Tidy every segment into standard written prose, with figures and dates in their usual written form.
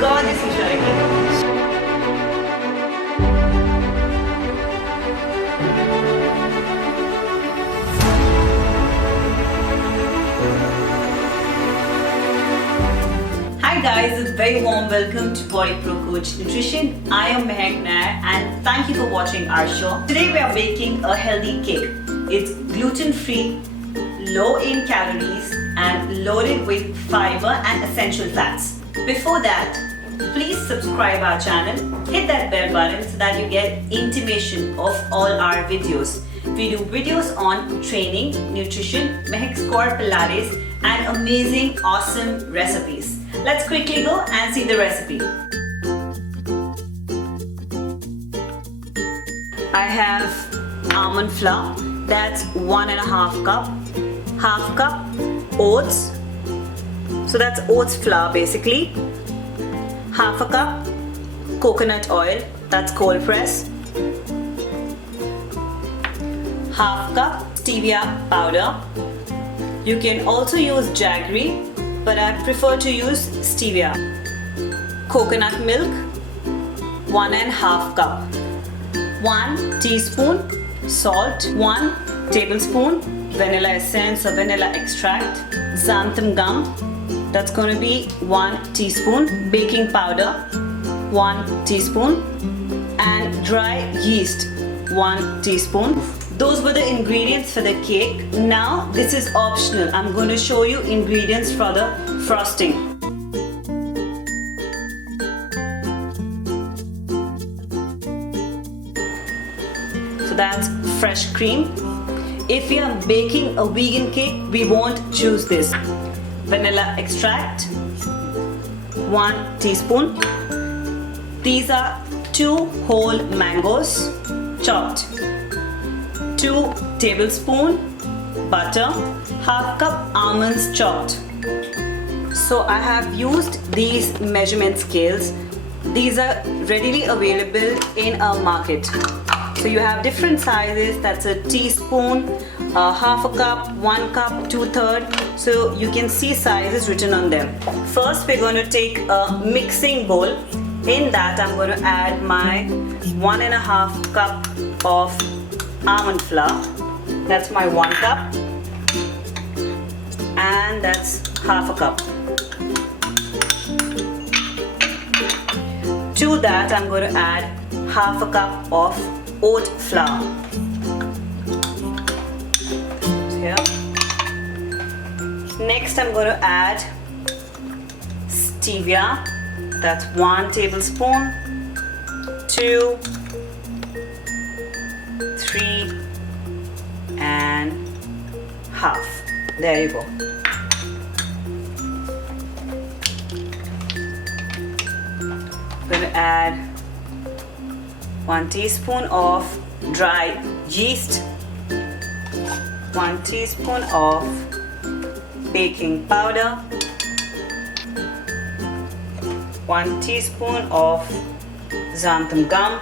gorgeous Shaikh. Hi guys, a very warm welcome to Body Pro Coach Nutrition. I am Maahek Nair and thank you for watching our show. Today we are making a healthy cake. It's gluten-free, low in calories and loaded with fiber and essential fats. Before that, please subscribe our channel, hit that bell button so that you get intimation of all our videos. We do videos on training, nutrition, Maahek's core Pilates and amazing awesome recipes. Let's quickly go and see the recipe. I have almond flour, that's 1.5 cup, half cup oats, so that's oats flour basically, half a cup coconut oil, that's cold press, half cup stevia powder. You can also use jaggery, but I prefer to use stevia. Coconut milk, 1.5 cup. 1 teaspoon salt, 1 tablespoon vanilla essence or vanilla extract. Xanthum gum, that's going to be 1 teaspoon. Baking powder, 1 teaspoon. And dry yeast, 1 teaspoon. Those were the ingredients for the cake. Now this is optional. I'm going to show you ingredients for the frosting. So that's fresh cream. If you are baking a vegan cake, we won't choose this. Vanilla extract, 1 teaspoon. These are 2 whole mangoes, chopped. 2 tablespoons butter, half cup almonds chopped. So I have used these measurement scales. These are readily available in our market. So you have different sizes, that's a teaspoon, half a cup, 1 cup, 2/3. So you can see sizes written on them. First we're going to take a mixing bowl. In that I'm going to add my 1.5 cup of almond flour, that's my 1 cup, and that's half a cup. To that I'm going to add half a cup of oat flour. Here. Next I'm going to add stevia, that's 1 tablespoon, 2, 3 and half. There you go. I'm going to add 1 teaspoon of dry yeast, 1 teaspoon of baking powder, 1 teaspoon of xanthum gum.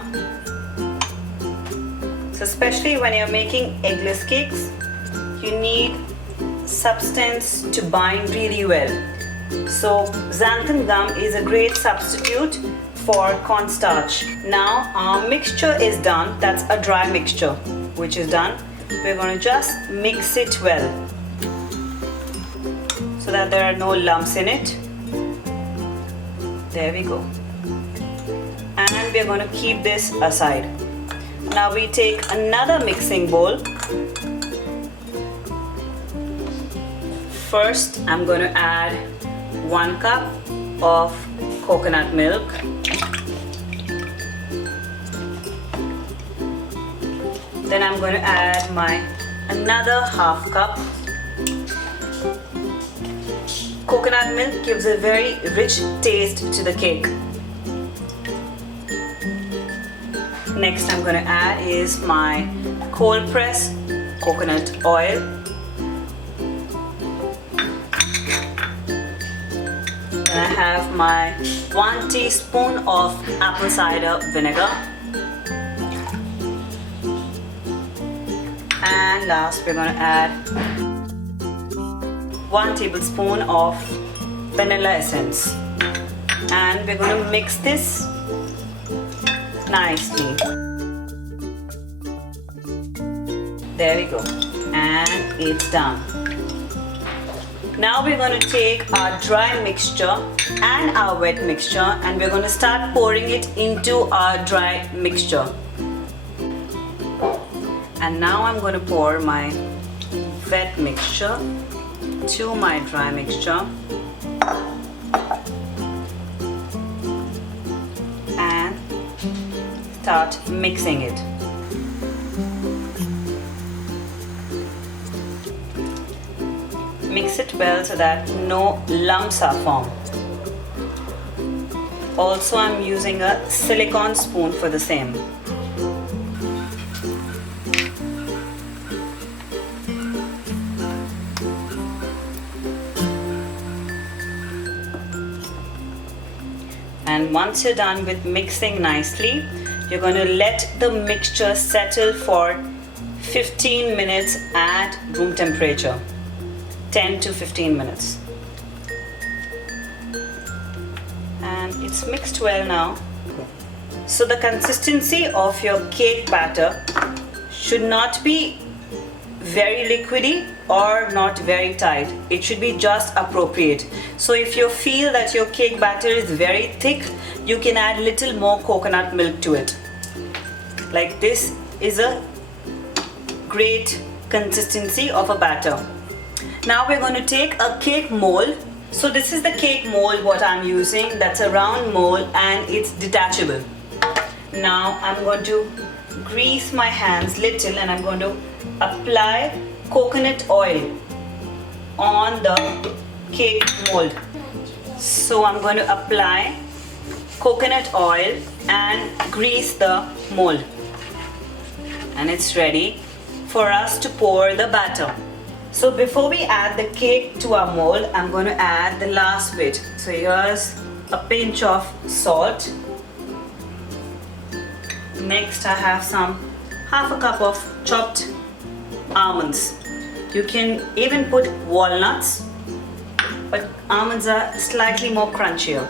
So especially when you're making eggless cakes, you need substance to bind really well. So xanthum gum is a great substitute for cornstarch. Now our mixture is done. That's a dry mixture which is done. We're going to just mix it well so that there are no lumps in it. There we go. And we're going to keep this aside. Now we take another mixing bowl. First I'm going to add 1 cup of coconut milk. Then I'm going to add my another half cup. Coconut milk gives a very rich taste to the cake. Next I'm going to add is my cold press coconut oil. Then I have my 1 teaspoon of apple cider vinegar. And last we're going to add 1 tablespoon of vanilla essence. And we're going to mix this nicely. There we go. And it's done. Now we're going to take our dry mixture and our wet mixture, and we're going to start pouring it into our dry mixture. And now I'm going to pour my wet mixture to my dry mixture. And start mixing it. Mix it well so that no lumps are formed. Also, I'm using a silicone spoon for the same. And once you're done with mixing nicely, you're going to let the mixture settle for 15 minutes at room temperature. 10 to 15 minutes. And it's mixed well now. So the consistency of your cake batter should not be very liquidy or not very tight. It should be just appropriate. So if you feel that your cake batter is very thick, you can add little more coconut milk to it. Like this is a great consistency of a batter. Now we're going to take a cake mold. So this is the cake mold what I'm using. That's a round mold and it's detachable. Now I'm going to grease my hands little and I'm going to apply coconut oil on the cake mold. So I'm going to apply coconut oil and grease the mold. And it's ready for us to pour the batter. So before we add the cake to our mold, I'm going to add the last bit. So here's a pinch of salt. Next I have half a cup of chopped almonds. You can even put walnuts, but almonds are slightly more crunchier.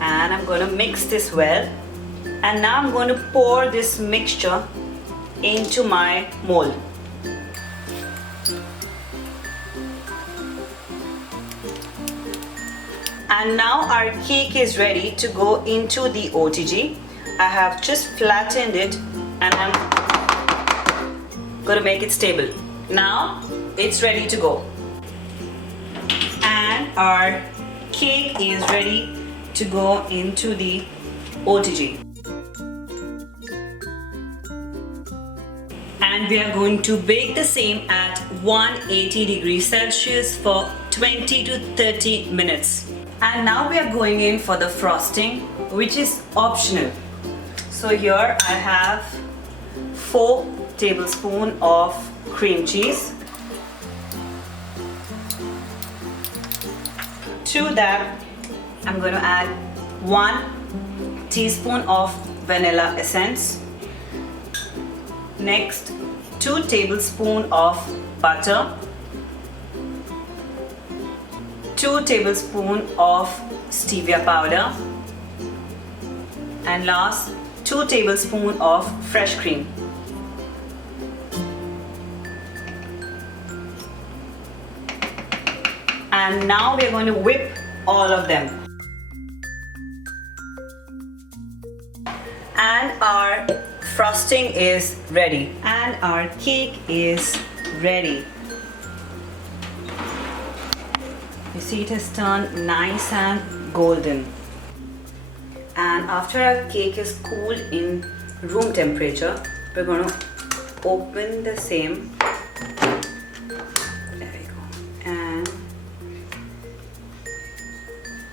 And I'm going to mix this well. And now I'm going to pour this mixture into my mold. And now our cake is ready to go into the OTG. I have just flattened it and I'm going to make it stable. Now it's ready to go. And our cake is ready to go into the OTG. And we are going to bake the same at 180 degrees Celsius for 20 to 30 minutes. And now we are going in for the frosting, which is optional. So here I have 4 tablespoons of cream cheese. To that, I'm going to add 1 teaspoon of vanilla essence. Next, 2 tablespoons of butter. 2 tablespoons of stevia powder. And last, 2 tablespoons of fresh cream. And now we are going to whip all of them. And our frosting is ready. And our cake is ready. You see it has turned nice and golden. And after our cake is cooled in room temperature, we're going to open the same. There we go. And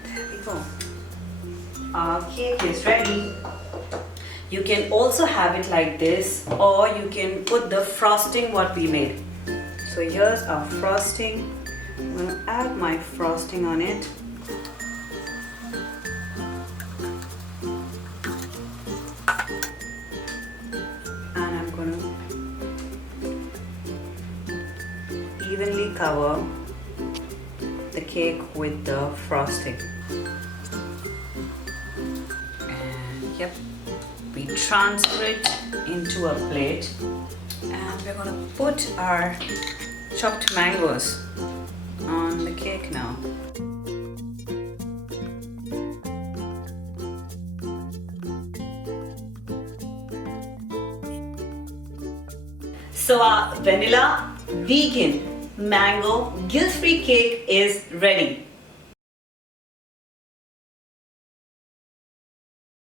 there we go. Our cake is ready. You can also have it like this, or you can put the frosting what we made. So here's our frosting. I'm going to add my frosting on it. And I'm going to evenly cover the cake with the frosting. And yep, we transfer it into a plate, and we're gonna put our chopped mangoes on the cake now. So our vanilla vegan mango guilt-free cake is ready.